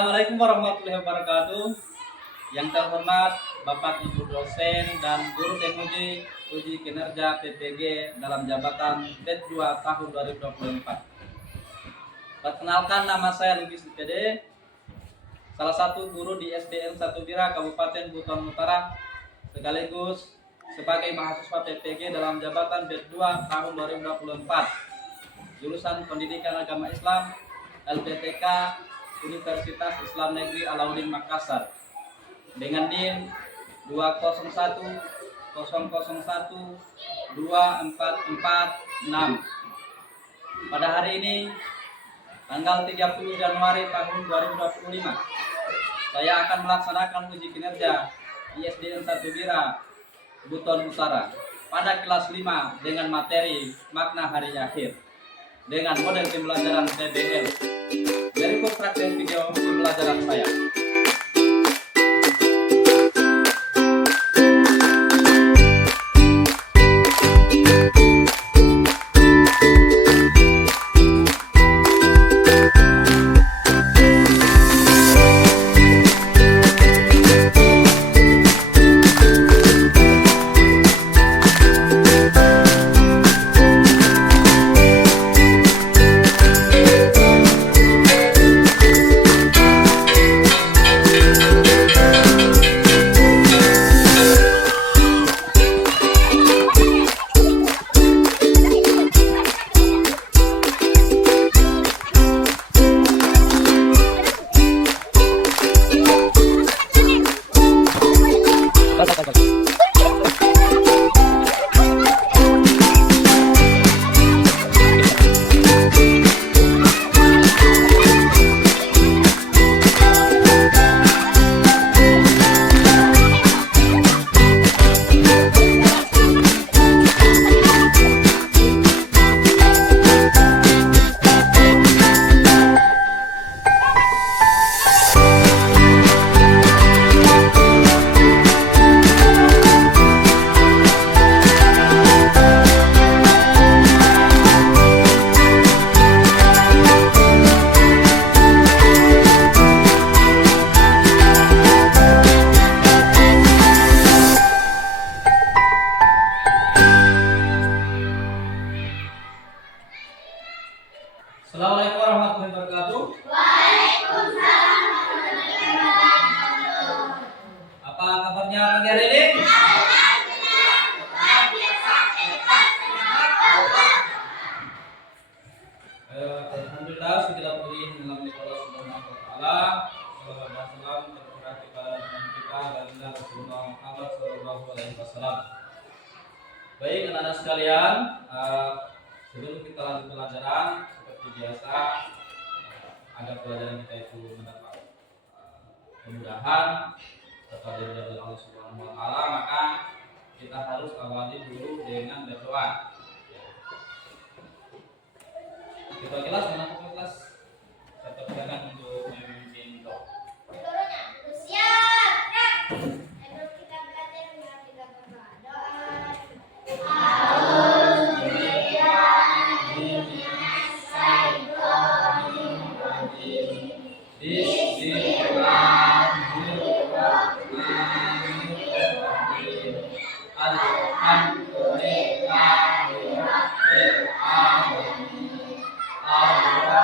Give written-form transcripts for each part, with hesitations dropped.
Assalamualaikum warahmatullahi wabarakatuh. Yang terhormat Bapak Ibu dosen dan guru teknologi uji kinerja PPG dalam jabatan PET 2 tahun 2024. Perkenalkan, nama saya Lubis PD, salah satu guru di SDN 1 Bira Kabupaten Buton Utara, sekaligus sebagai mahasiswa PPG dalam jabatan PET 2 tahun 2024. Jurusan Pendidikan Agama Islam LPTK Universitas Islam Negeri Alauddin Makassar dengan NIM 20100124446. Pada hari ini tanggal 30 Januari tahun 2025, saya akan melaksanakan uji kinerja di SDN 1 Bira Buton Utara pada kelas 5 dengan materi makna hari akhir dengan model pembelajaran PBL. Berikut praktek video pembelajaran saya. Assalamualaikum warahmatullahi wabarakatuh. Waalaikumsalam warahmatullahi wabarakatuh. Apa kabarnya pagi hari ini? Alhamdulillah, segala puji dalam Allah Subhanahu wa taala. Salawat dan salam tercurah kepada Nabi kita baginda Rasulullah Muhammad sallallahu alaihi wasallam. Baik, anak-anak sekalian, sebelum kita lanjut pelajaran, seperti biasa, agar pelajaran kita itu mendapat kemudahan serta dari Allah Subhanahu wa taala, maka kita harus awali dulu dengan berdoa. Kita kelas mana kelas? Saya persilakan untuk memimpin doa. Siap. Ayo kita belajar dengan kita berdoa. Alhamdulillah.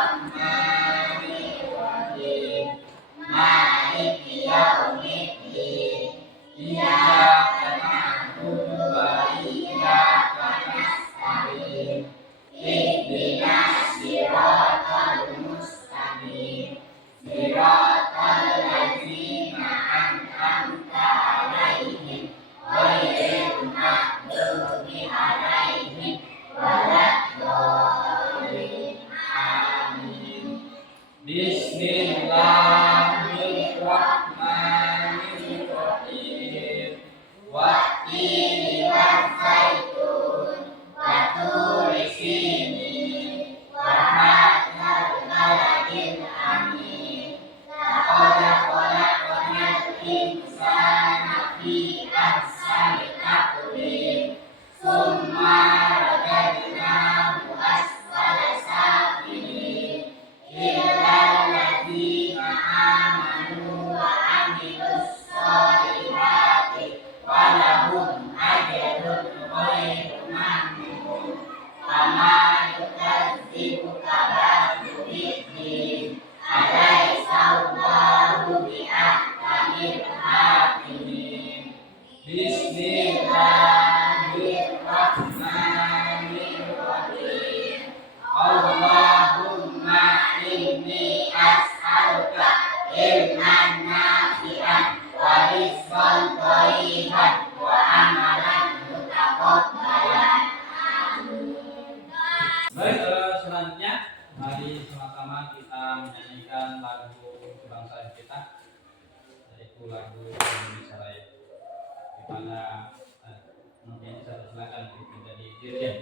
Dirjen.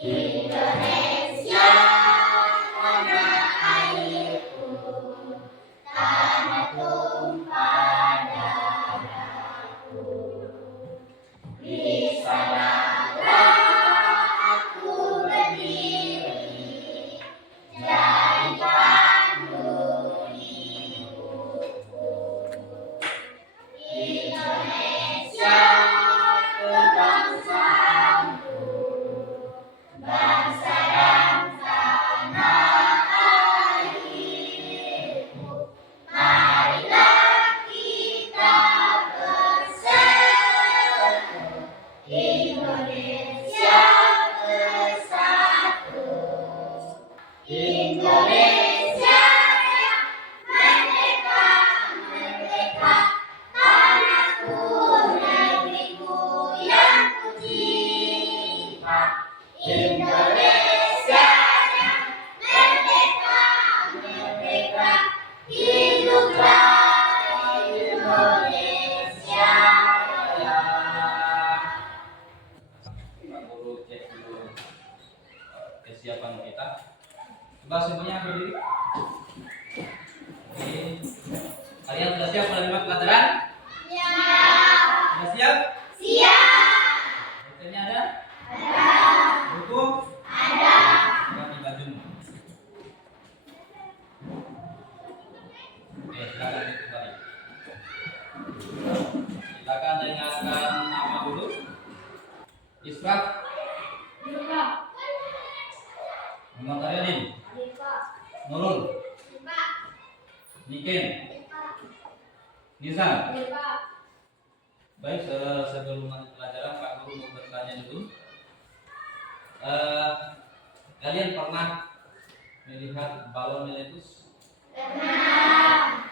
Indonesia tanah airku, tanah tumpah darahku. Di sanalah aku berdiri, jadi pandu hidupku. Indonesia kebangsaanku, bangsa dan tanah airku. Marilah kita bersatu, Indonesia bersatu. Indonesia merdeka, merdeka, tanahku, negeriku yang ku cinta. Indonesia merdeka, merdeka, hiduplah Indonesia Raya. Pak Guru cek dulu kesiapan kita. Coba semuanya berdiri. Oke. Kalian sudah siap menerima pelajaran? Sudah siap? Siap. Dosennya ada? Ada. Buku? Ada. Ganti bajumu. Oke, silakan kembali. Silakan dengarkan nama dulu. Israk, Diva. Muhammad Aryadin, Diva. Nurul, Diva. Niken, Diva. Nizam. Diva. Baik, sebelum lanjut pelajaran, Pak Guru mau bertanya dulu. Kalian pernah melihat balon meletus? Pernah.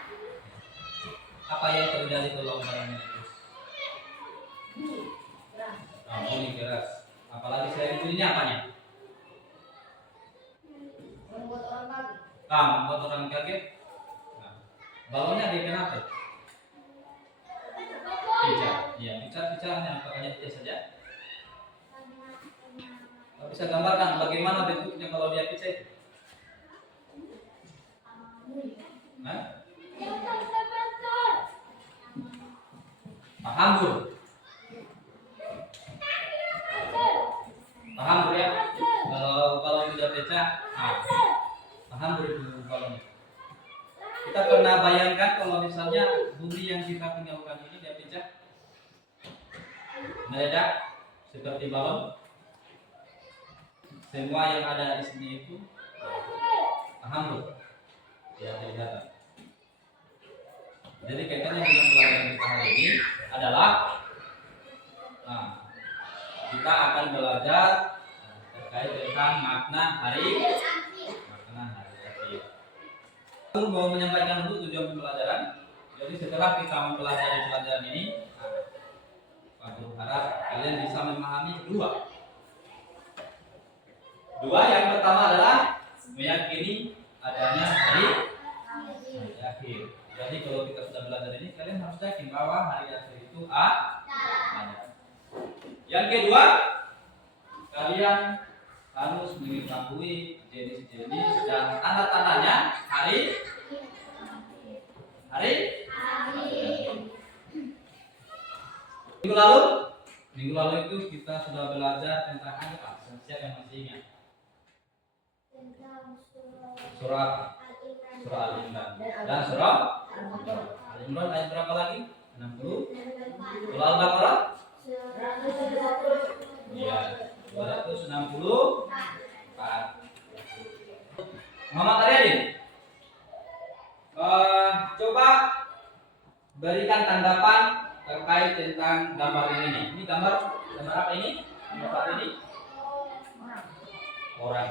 Apa yang terjadi kalau balon meletus? Bunyi keras. Apalagi selain bunyinya apanya? Membuat orang kaget. Membuat orang kaget. Nah, balonnya bikin apa? Pecah. Iya, pecahnya apakahnya pecah saja? Kau bisa gambarkan bagaimana bentuknya kalau dia pecah itu? Hah? Paham, Bro? Paham, Bro ya? Kalau sudah pecah, paham, Bro, itu balon. Kita pernah bayangkan kalau misalnya bumi yang kita tinggalkan ini dia pecah, meledak seperti balon. Semua yang ada di sini itu, paham, Bro? Ya, kelihatan. Jadi kaitannya dengan pelajaran kita hari ini adalah kita akan belajar terkait tentang makna hari akhir. Aku mau menyampaikan dulu tujuan pembelajaran. Jadi setelah kita mempelajari pelajaran ini, Pak Guru harap kalian bisa memahami dua. Yang pertama adalah meyakini adanya hari akhir. Jadi kalau kita sudah belajar ini, kalian harus yakin bahwa hari akhir itu ada. Yang kedua, kalian harus mengetahui jenis-jenis dan tanda-tandanya hari. Minggu lalu itu kita sudah belajar tentang apa? Siapa yang masih ingat? Tentang Surah Al-Imran dan surah Al-Imran ayat berapa lagi? 60. Surah Al-Baqarah? Iya, 264. Muhammad Aryadin, coba berikan tanggapan terkait tentang gambar ini. Ini gambar apa ini? Gambar ini? Orang.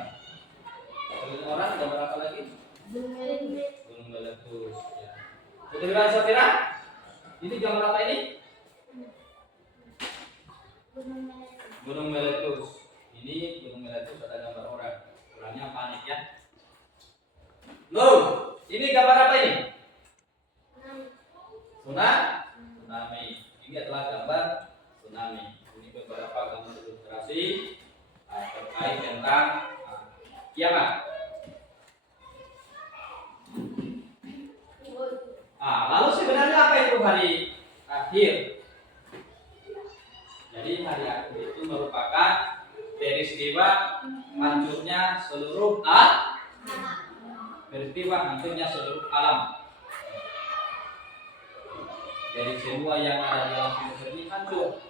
Selain orang, gambar apa lagi? Gunung meletus. Ya. Putri Safira, ini gambar apa ini? Gunung meletus. Ini gunung meletus, ada gambar orang. Orangnya panik ya. Nur, ini gambar apa ini? Lalu sebenarnya apa itu hari akhir? Jadi hari akhir itu merupakan peristiwa hancurnya seluruh alam. Dari semua yang ada di alam semesta ini hancur.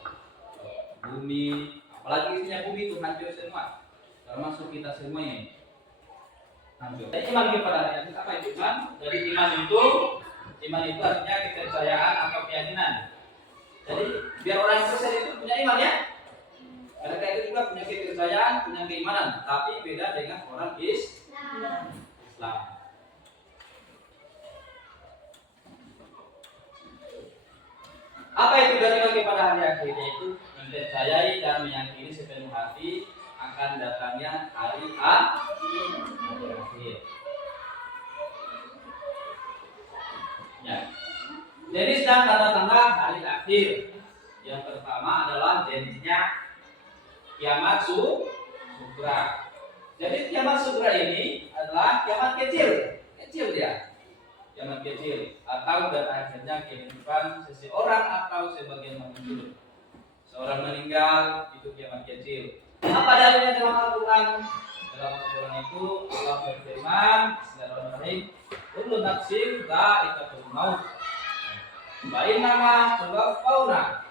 Bumi, apalagi isinya bumi itu hancur semua. Termasuk kita semua ini hancur. Jadi iman kepada hari akhir apa itu iman? Jadi iman itu artinya kepercayaan atau keyakinan. Jadi biar orang Kristen itu punya iman ya. Mereka itu juga punya kepercayaan, punya keimanan, tapi beda dengan orang Islam. Apa itu beriman kepada hari akhir? Yaitu mempercayai dan meyakini sepenuh hati akan datangnya hari akhir. Ya. Jenis dan tanda-tanda hari akhir. Yang pertama adalah jenisnya kiamat sugra. Jadi kiamat sugra ini adalah kiamat kecil dia. Kiamat kecil atau dan akhirnya kehidupan seseorang atau sebagian makhluk hidup. Seorang meninggal itu kiamat kecil. Apa dalilnya dalam Al-Quran? Dalam Al-Quran itu Allah berfirman, Bismillahirrahmanirrahim, kullu nafsin dha'iqatul maut. Wa innama tuwaffawna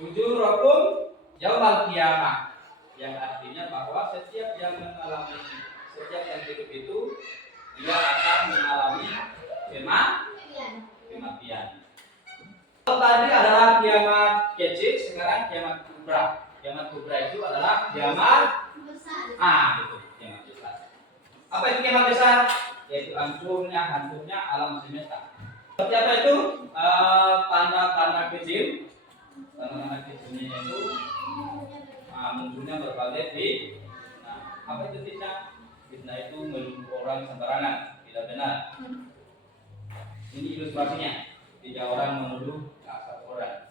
ujurakum yaumal qiyamah. Yang artinya bahwa setiap yang hidup itu dia akan mengalami kematian. Kalau tadi adalah kiamat kecil, sekarang kiamat kubra. Kiamat kubra itu adalah kiamat itu kiamat besar. Apa itu kiamat besar? Yaitu hancurnya alam semesta. Seperti apa itu? Tanda-tanda kecil. Tanda-tanda kecilnya itu munculnya berbagai fitnah. Apa itu fitnah? Fitnah itu menuduh orang sembarangan, tidak benar. Ini ilustrasinya. 3 orang menuduh satu orang.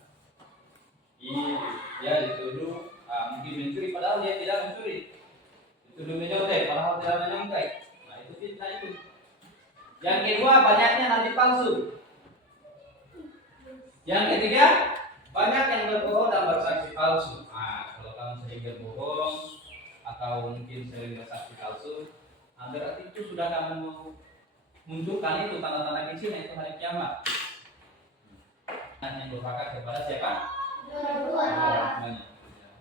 Dia dituduh mungkin mencuri, padahal dia tidak mencuri. Dituduh menyontek, padahal tidak menyontek. Nah itu fitnah itu. Yang kedua, banyaknya nabi palsu. Yang ketiga, banyak yang berbohong dan bersaksi palsu. Kalau kamu sering berbohong atau mungkin sering bersaksi palsu, berarti itu sudah kamu munculkan itu tanda-tanda kecil, yaitu hari kiamat. Yang durhaka kepada siapa?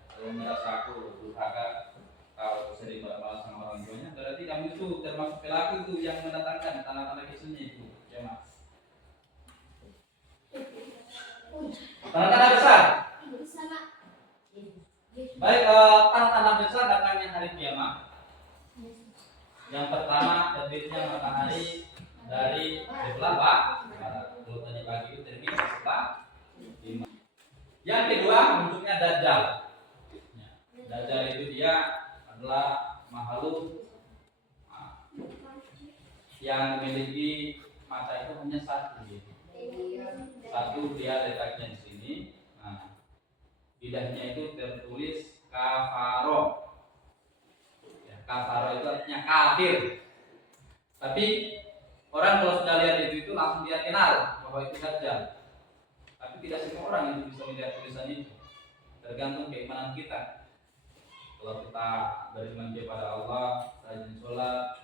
Kalau merasa aku durhaka atau sering bermalas sama orang tuanya, berarti kamu itu termasuk pelaku itu yang mendatangkan tanda-tanda kecilnya itu kiamat. Tanda-tanda besar. Baik, tanda-tanda besar datangnya hari kiamat. Yang pertama, terbitnya matahari dari sebelah kalau tadi pagi itu terbit sebelah 5. Yang kedua, bentuknya Dajjal. Dajjal itu dia adalah makhluk yang memiliki mata itu hanya satu. Satu dia letaknya di sini. Lidahnya itu tertulis kafaro. Kafaro itu artinya kafir. Tapi orang kalau sudah lihat itu langsung dia kenal bahwa itu Dajjal. Tapi tidak semua orang yang bisa melihat tulisan itu. Tergantung keimanan kita. Kalau kita beriman kepada Allah, rajin sholat,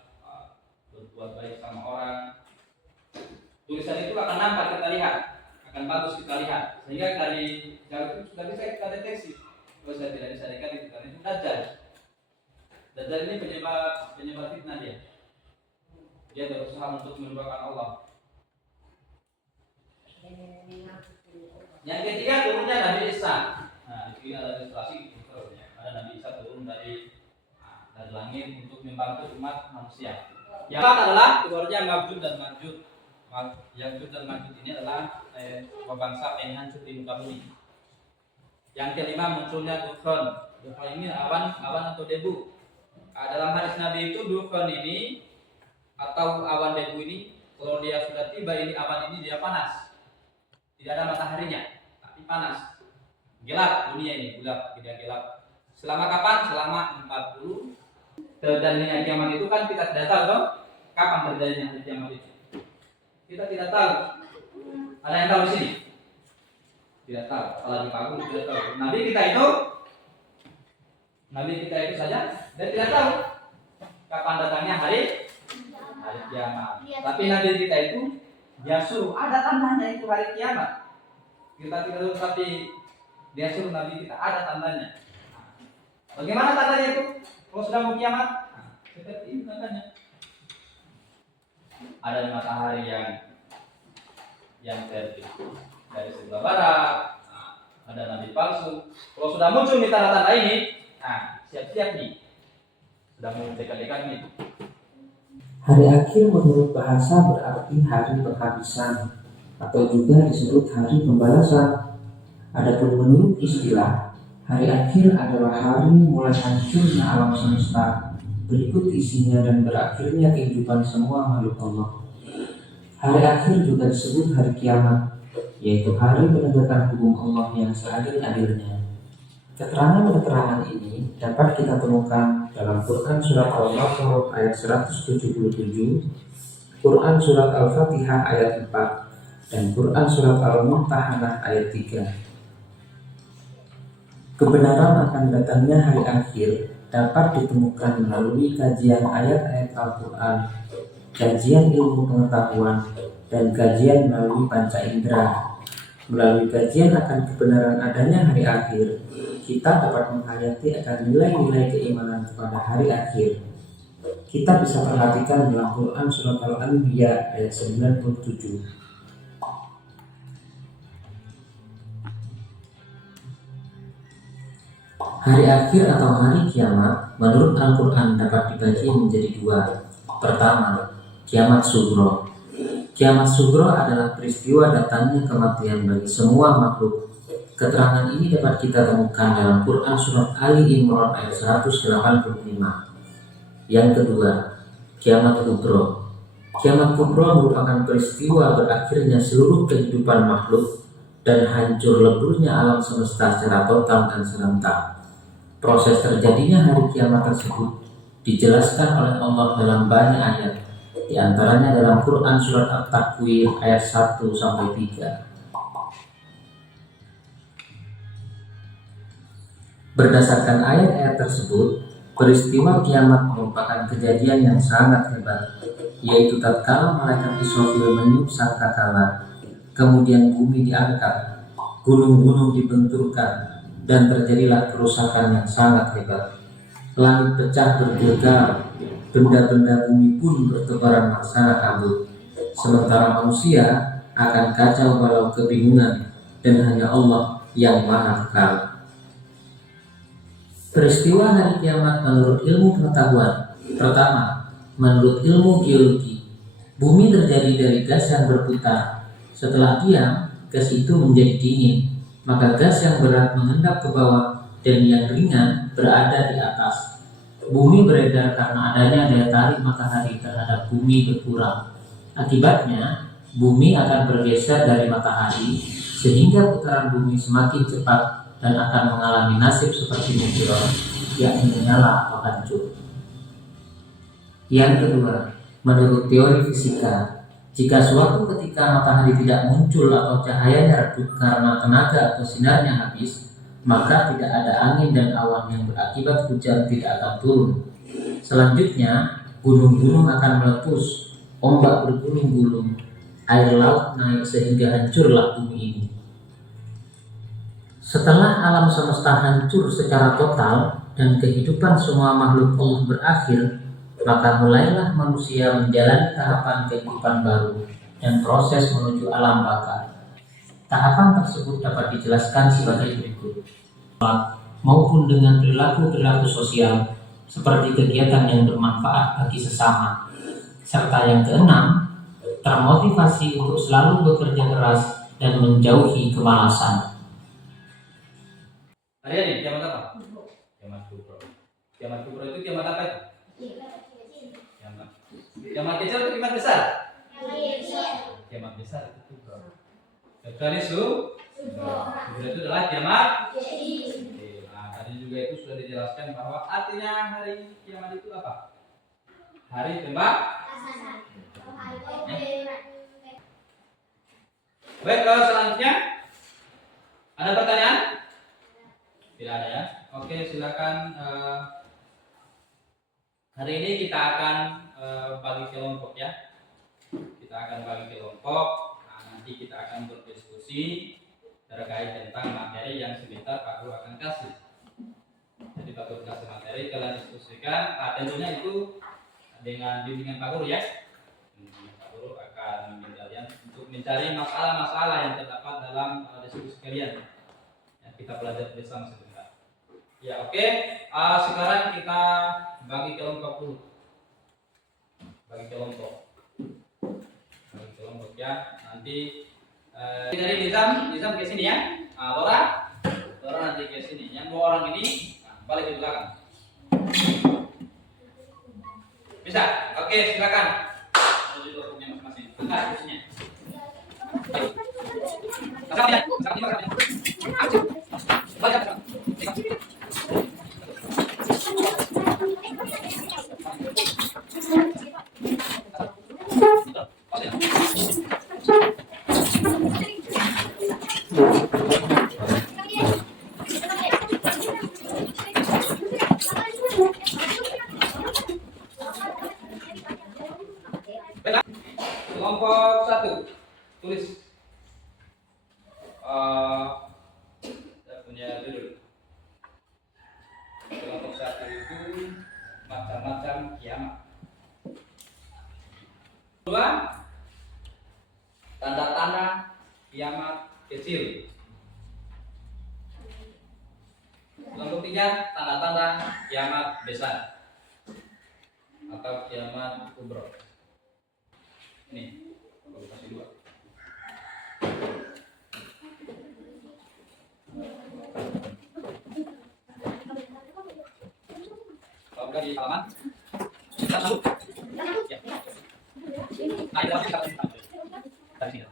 berbuat baik sama orang, tulisan itu akan nampak kita lihat, akan bagus kita lihat. Sehingga dari jauh itu sudah bisa kita deteksi. Kalau saya tidak bisa dekat itu karena itu Dajjal. Dajjal ini penyebar fitnah dia. Dia berusaha untuk melupakan Allah. Yang ketiga turunnya Nabi Isa. Di sini ada ilustrasi ada Nabi Isa turun dari langit untuk membantu umat manusia. Yang keempat adalah keluarnya Ya'juj dan Ma'juj. Ya'juj dan Ma'juj ini adalah bangsa penghancur di muka bumi. Yang kelima munculnya dukhan. Dukhan ini awan atau debu. Dalam hadis Nabi itu dukhan ini atau awan debu ini, kalau dia sudah tiba ini awan ini dia panas. Tidak ada mataharinya, tapi panas. Gelap dunia ini, tidak gelap. Selama kapan? Selama 40. Terjadinya kiamat itu kan kita tidak tahu dong kapan terjadinya kiamat itu. Kita tidak tahu. Ada yang tahu di sini? Tidak tahu. Apalagi Pak Agung tidak tahu. Nabi kita itu saja dan tidak tahu kapan datangnya hari kiamat. Tapi Nabi kita itu dia suruh ada tandanya itu hari kiamat. Kita tidak tahu tapi dia suruh Nabi kita ada tandanya. Bagaimana tandanya itu? Kalau sudah mau kiamat, seperti ini tandanya. Ada matahari yang terbit dari sebelah barat, ada nabi palsu. Kalau sudah muncul nih tanda-tanda ini, siap-siap nih, sudah mau dekat-dekat nih. Hari akhir menurut bahasa berarti hari penghabisan atau juga disebut hari pembalasan. Adapun menurut istilah, hari akhir adalah hari mulai hancurnya alam semesta, berikut isinya dan berakhirnya kehidupan semua makhluk Allah. Hari akhir juga disebut hari kiamat, yaitu hari penegakan hukum Allah yang seadil-adilnya. Keterangan-keterangan ini dapat kita temukan dalam Quran Surat Al-Baqarah ayat 177, Quran Surat Al-Fatihah ayat 4, dan Quran Surat Al-Mumtahanah ayat 3. Kebenaran akan datangnya hari akhir dapat ditemukan melalui kajian ayat-ayat Al-Quran, kajian ilmu pengetahuan, dan kajian melalui panca indera. Melalui kajian akan kebenaran adanya hari akhir, kita dapat menghayati akan nilai-nilai keimanan kepada hari akhir. Kita bisa perhatikan dalam Quran Surat Al-Anbiya ayat 97. Hari akhir atau hari kiamat menurut Al-Quran dapat dibagi menjadi dua. Pertama, kiamat sugro. Kiamat sugro adalah peristiwa datangnya kematian bagi semua makhluk. Keterangan ini dapat kita temukan dalam Quran Surat Ali Imran ayat 185. Yang kedua, kiamat kubro. Kiamat kubro merupakan peristiwa berakhirnya seluruh kehidupan makhluk dan hancur leburnya alam semesta secara total dan serentak. Proses terjadinya hari kiamat tersebut dijelaskan oleh Allah dalam banyak ayat, di antaranya dalam Quran Surat At-Takwir ayat 1-3. Berdasarkan ayat-ayat tersebut, peristiwa kiamat merupakan kejadian yang sangat hebat, yaitu tatkala malaikat Israfil meniup sangkakala, kemudian bumi diangkat, gunung-gunung dibenturkan, dan terjadilah kerusakan yang sangat hebat. Langit pecah bergegar, benda-benda bumi pun bertebaran laksana kabut. Sementara manusia akan kacau balau kebingungan, dan hanya Allah yang maha kekal. Peristiwa hari kiamat menurut ilmu pengetahuan. Pertama, menurut ilmu geologi, bumi terjadi dari gas yang berputar. Setelah diam, gas itu menjadi dingin, maka gas yang berat mengendap ke bawah dan yang ringan berada di atas. Bumi beredar karena adanya daya tarik matahari terhadap bumi berkurang. Akibatnya, bumi akan bergeser dari matahari sehingga putaran bumi semakin cepat dan akan mengalami nasib seperti meteor, yakni menyala atau hancur. Yang kedua, menurut teori fisika, jika suatu ketika matahari tidak muncul atau cahayanya redup karena tenaga atau sinarnya habis, maka tidak ada angin dan awan yang berakibat hujan tidak akan turun. Selanjutnya, gunung-gunung akan meletus, ombak bergulung-gulung, air laut naik sehingga hancurlah bumi ini. Setelah alam semesta hancur secara total dan kehidupan semua makhluk Allah berakhir, maka mulailah manusia menjalani tahapan kehidupan baru dan proses menuju alam baka. Tahapan tersebut dapat dijelaskan sebagai berikut, maupun dengan perilaku-perilaku sosial seperti kegiatan yang bermanfaat bagi sesama. Serta yang keenam, termotivasi untuk selalu bekerja keras dan menjauhi kemalasan. Hari ini kiamat apa? Kiamat kubro. Kiamat kubro itu kiamat apa itu? Kiamat kecil atau kiamat besar? Kiamat besar itu kubro. Kecuali kubro itu adalah kiamat. Nah, tadi juga itu sudah dijelaskan bahwa artinya hari kiamat itu apa? Hari Baik, selanjutnya ada pertanyaan? Tidak ada ya. Oke, silakan. Hari ini kita akan bagi kelompok ya. Kita akan bagi kelompok. Nah, nanti kita akan berdiskusi terkait tentang materi yang sebentar Pak Guru akan kasih. Jadi Pak Guru kasih materi, kalian diskusikan. Nah, tentunya itu dengan bimbingan Pak Guru ya. Pak Guru akan membimbing kalian untuk mencari masalah-masalah yang terdapat dalam diskusi kalian. Yang kita pelajari bersama sebentar. Ya, oke. Sekarang kita bagi kelompok dulu. Bagi kelompok ya. Nanti dari Nizam ke sini ya. Laura nanti ke sini. Yang dua orang ini balik ke belakang. Bisa? Oke, silakan. Menuju kelompoknya masing-masing. Angkat kursinya. Kelompok 1 tulis saya punya judul. Kelompok 1 itu macam-macam kiamat. 2 tanda-tanda kiamat kecil. Kelompok 3 tanda-tanda kiamat besar atau kiamat kubro. Ini baru kasih 2. Oke, di halaman kita masuk. Ya. Nah, itu kita dari sini.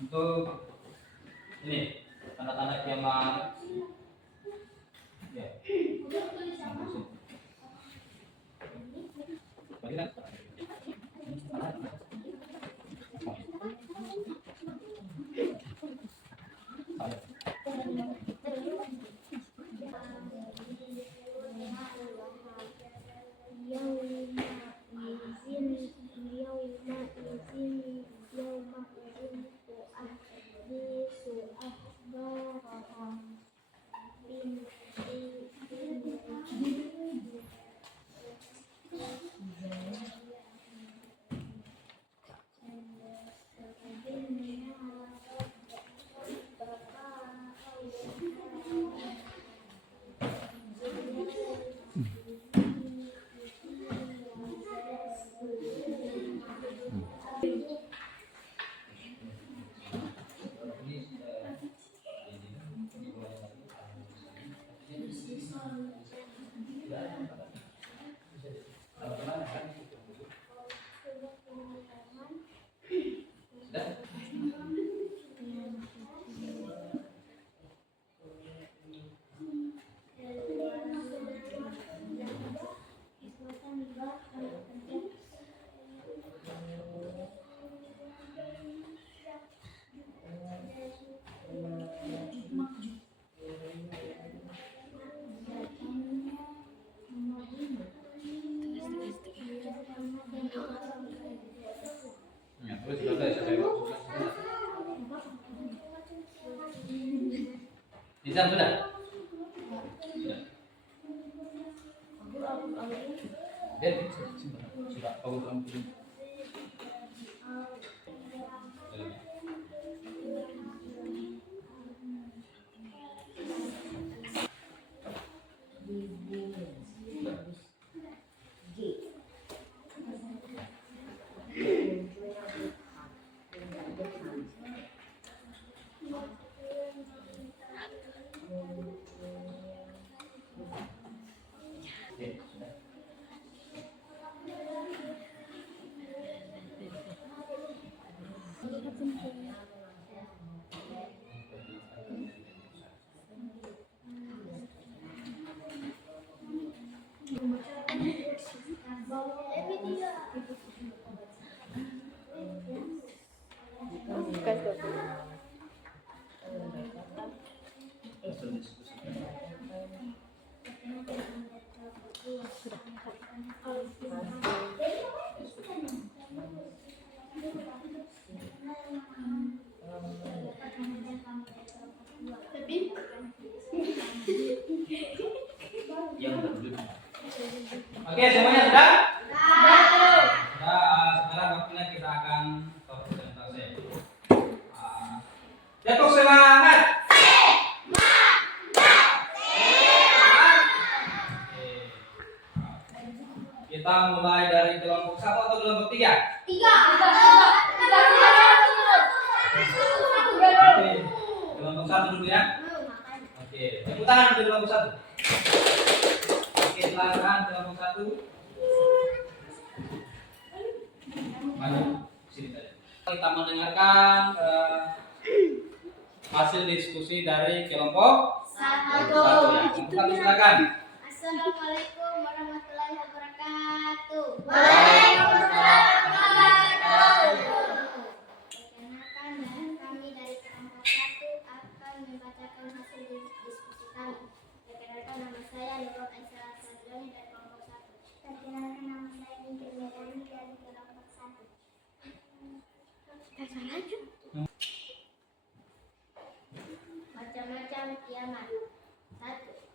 Untuk ini tanda-tanda kiamat ya. Ya, terus selesai sampai waktu. Nizam sudah? Sudah. Biar sudah. Bagus kamu kirim. Yang terduduk. Oke, semuanya sudah? Sudah. Sekarang waktunya kita akan presentasi. Jatuh semangat. Kita mulai dari kelompok 1 atau kelompok 3? Oke, kelompok 1 dulu ya. Oke, tepuk tangan untuk kelompok 1. Oke, silakan kelompok 1. Maju sini saja. Kita mendengarkan hasil diskusi dari kelompok 1 ya. Kelompok 1 silakan. Assalamualaikum warahmatullahi wabarakatuh. Waalaikumsalam. Perkenalkan, kami dari kelompok 1 akan membacakan hasil diskusi kami. Perkenalkan, nama saya Nurul Aisyah Sadani dari kelompok 1. Perkenalkan, nama saya Ningkir Medani dari kelompok 1. Macam-macam kiamat. 1.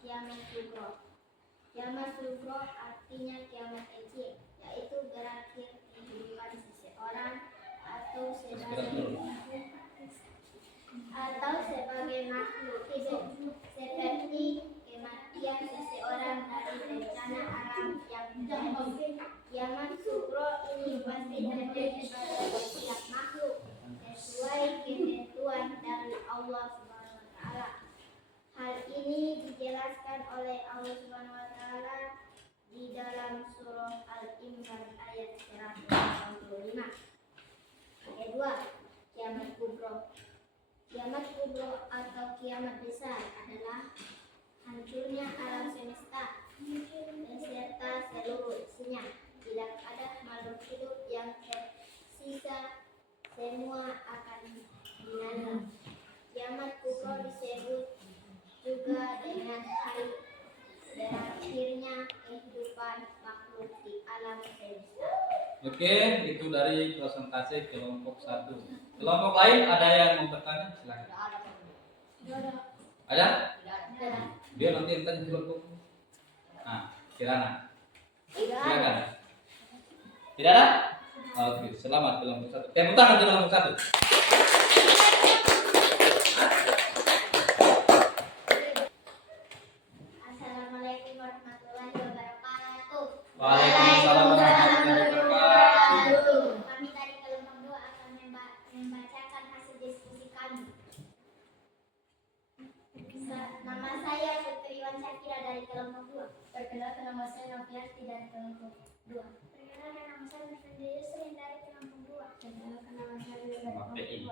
Kiamat sugro. Kiamat sugro artinya kiamat kecil, yaitu berakhir kehidupan seseorang atau sebagai makhluk hidup, seperti kematian seseorang dari bencana alam yang terjadi. Kiamat sugro ini pasti terjadi pada setiap makhluk sesuai ketentuan dari Allah Subhanahu wa taala. Hal ini dijelaskan oleh Allah Subhanahu wa taala di dalam surah Al-Imran ayat 185. Kedua, kiamat kubro. Kiamat kubro atau kiamat besar adalah hancurnya alam semesta beserta seluruh isinya. Tidak ada makhluk hidup yang tersisa, semua akan binasa. Kiamat kubro disebut juga dengan hari berakhirnya kehidupan makhluk di alam semesta. Oke, itu dari presentasi kelompok 1. Kelompok lain ada yang mau bertanya? Silakan. Ada? Biar nanti yang tanya kelompok. Nah, Kirana. Silakan. Tidak ada? Oke, selamat kelompok 1. Tepuk tangan kelompok 1. Assalamualaikum warahmatullahi wabarakatuh. Waalaikumsalam warahmatullahi wabarakatuh. Kami dari kelompok 2 akan membacakan hasil diskusi kami. Nama saya Putri Wan Syakira dari kelompok 2. Perkenalkan, nama saya Noviati dari kelompok 2. Perkenalkan, nama saya Nafindi Yusrin dari kelompok 2. Perkenalkan, nama saya dari kelompok 2.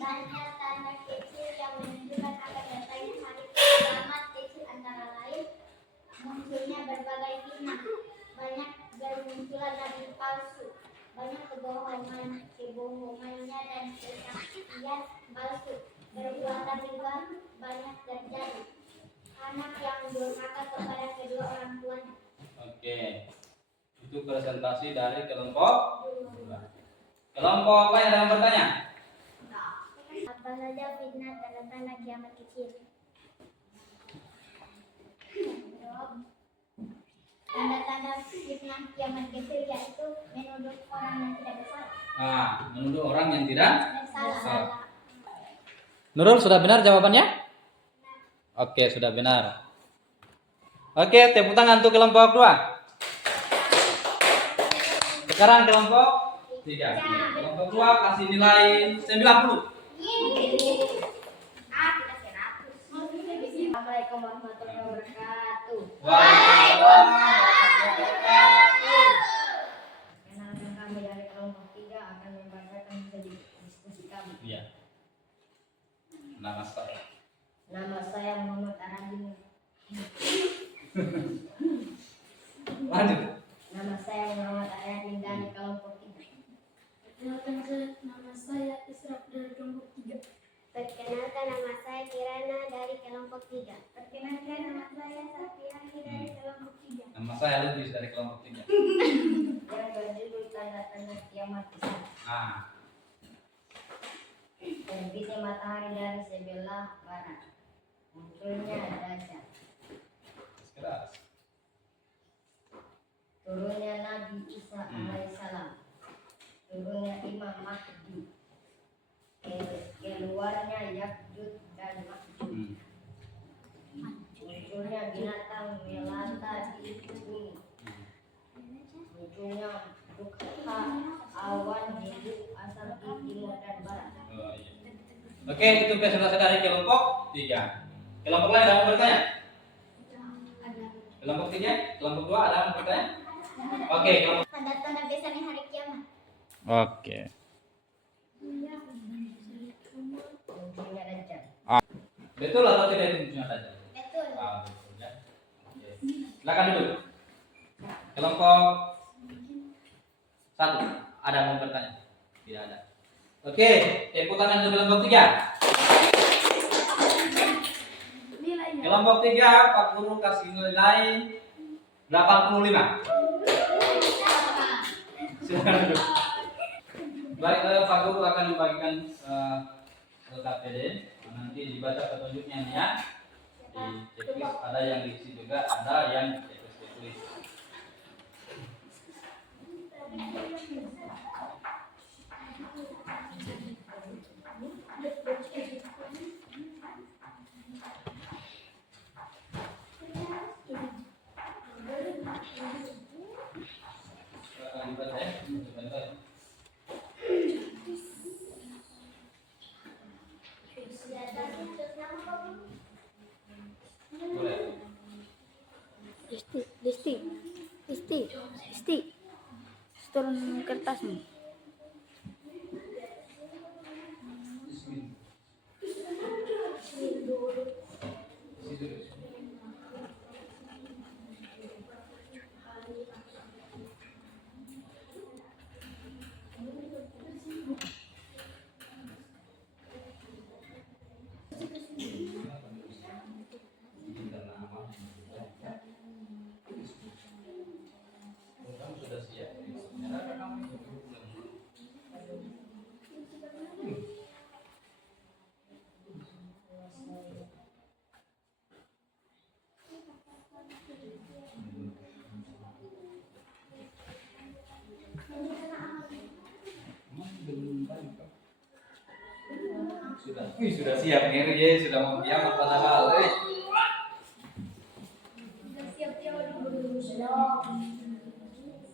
Tanda-tanda kecil yang menunjukkan akan datangnya hari kiamat kecil antara lain munculnya berbagai fitnah, banyak bermunculan nabi palsu, banyak kebohongannya dan kesaksian palsu, perbuatan riba banyak terjadi, anak yang durhaka kepada kedua orang tuanya. Oke. Itu presentasi dari kelompok 2. Kelompok lain ada yang bertanya? Apa saja fitnah tanda-tanda kiamat kecil? Tanda-tanda fitnah kiamat kecil yaitu menuduh orang yang tidak bersalah. Menuduh orang yang tidak Bersalah. bersalah. Nurul, sudah benar jawabannya? Oke, sudah benar. Oke, tepuk tangan untuk kelompok 2. Sekarang kelompok 3. Kelompok 2 kasih nilai 90. Assalamualaikum warahmatullahi wabarakatuh. Waalaikumsalam warahmatullahi wabarakatuh. Perkenalkan, kami dari kelompok 3 akan membacakan hasil diskusi kami. Iya. Nama saya. Nama saya Muhammad Aradin. Lanjut. Nama saya Muhammad Aryadin dari kelompok 3. Perkenalkan nama saya Israf dari kelompok 3. Perkenalkan nama saya Kirana dari kelompok 3. Perkenalkan nama saya Safiani dari kelompok 3. Nama saya Lubis dari kelompok 3. Yang berjudul Tanda-tanda Kiamat Besar. Nah, Terbitnya matahari dari sebelah barat. Munculnya Dajjal. keras. Turunnya Nabi Isa alaihissalam. Turunnya Imam Mahdi. Keluarnya Yakjud dan Makjud. Munculnya binatang melata di bumi. Munculnya dukha awan hidup asal di timur dan barat. Oh, iya. Oke, itu presentasi dari kelompok 3. Kelompok lain ada yang bertanya? Kelompok 3, kelompok 2 ada yang bertanya? Oke, kelompok. Tanda-tanda besarnya hari kiamat. Oke. Munculnya Dajjal. Betul atau tidak itu munculnya tadi? Betul. Betul ya. Oke. Silakan duduk. Kelompok 1 ada yang mau bertanya? Tidak ada. Oke, tepuk tangan untuk kelompok 3. Nilainya. Kelompok 3, Pak Guru kasih nilai 85. Silakan duduk. Baik, Pak Guru akan membagikan KPD. Nanti dibaca petunjuknya nih ya. Di checklist ada yang diisi juga, ada yang checklist. Dibaca ya. Dibaca. Boleh. Listi. Turun kertas nih. Sudah siap. Sudah siap nih, ya, sudah mau kiamat padahal.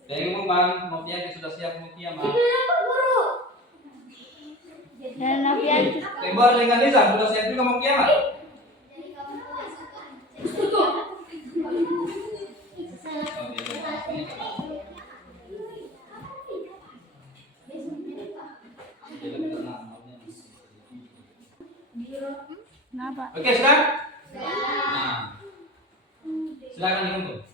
Dari umum bang, mau kiamat sudah siap mau kiamat. Dan Nafian. Tembak dengan desa sudah siap juga mau kiamat. Kenapa? Oke, sudah? Nah. Silakan diunduh.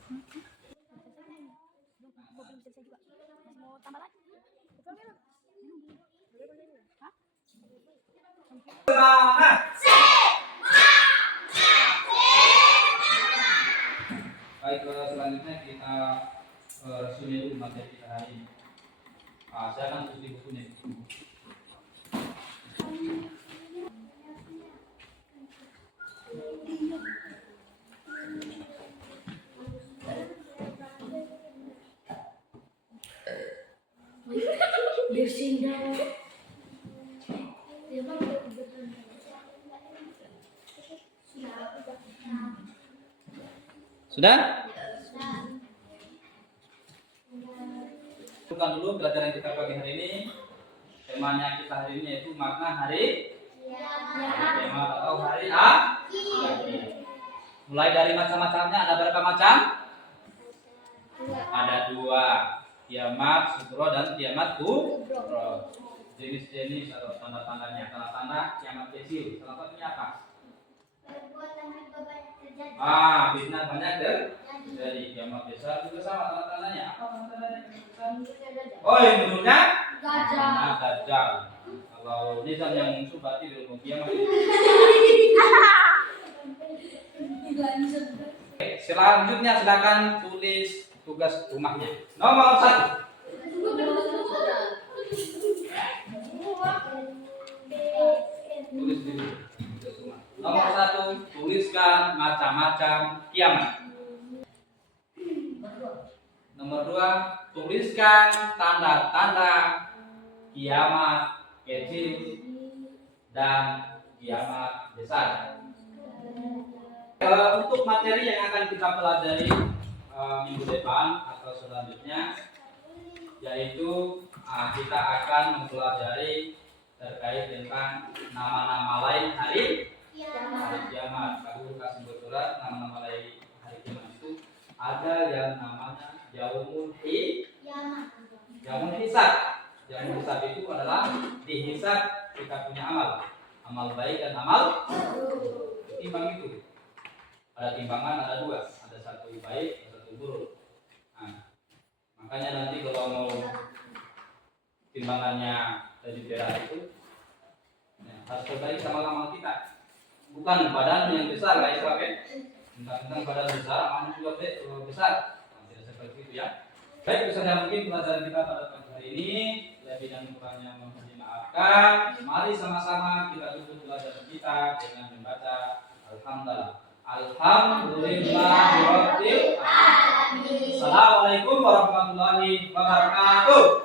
Semangat. Baik, selanjutnya kita resume dulu materi kita hari ini. Saya akan tulis di bukunya. Sudah? Bukan dulu pelajaran kita pagi hari ini. Temanya kita hari ini yaitu makna hari kiamat atau hari akhir. Mulai dari macam-macamnya ada berapa macam? Ada 2, kiamat sugro dan kiamat kubro. Jenis-jenis atau tanda-tandanya. Tanda-tanda kiamat kecil. Salah satunya apa? Perbuatan riba banyak terjadi. Fitnah banyak Jadi kiamat besar juga sama tanda-tandanya. Apa tanda-tandanya? Gajah. Oh, yang menurutnya Gajah. nah, Dajjal. Kalau Nizam yang musuh berarti ilmu kiamat. Oke, selanjutnya silakan tulis tugas rumahnya. Nomor 1. Tulis dulu. Nomor 1, tuliskan macam-macam kiamat. Nomor 2, tuliskan tanda-tanda kiamat kecil dan kiamat besar. Untuk materi yang akan kita pelajari minggu depan atau selanjutnya, yaitu kita akan mempelajari terkait tentang nama-nama lain hari kiamat. Aku kasih bocoran nama-nama lain hari kiamat itu ada yang namanya Yaumul Hisab. Yaumul Hisab itu adalah dihisab kita punya amal baik dan amal timbang itu. Ada timbangan, ada 2, ada satu baik, ada satu buruk. Nah, makanya nanti kalau mau timbangannya jadi perak itu ya, harus terbaik sama amal kita. Bukan badan yang besar, guys, tentang badan besar, amalnya juga besar. Nah, tidak seperti itu ya. Baik, itu saja mungkin pelajaran kita pada pagi hari ini. Lebih dan kurangnya mohon dimaafkan. Mari sama-sama kita tutup pelajaran kita dengan membaca Alhamdulillah. Alhamdulillahirabbil alamin. Assalamualaikum warahmatullahi wabarakatuh.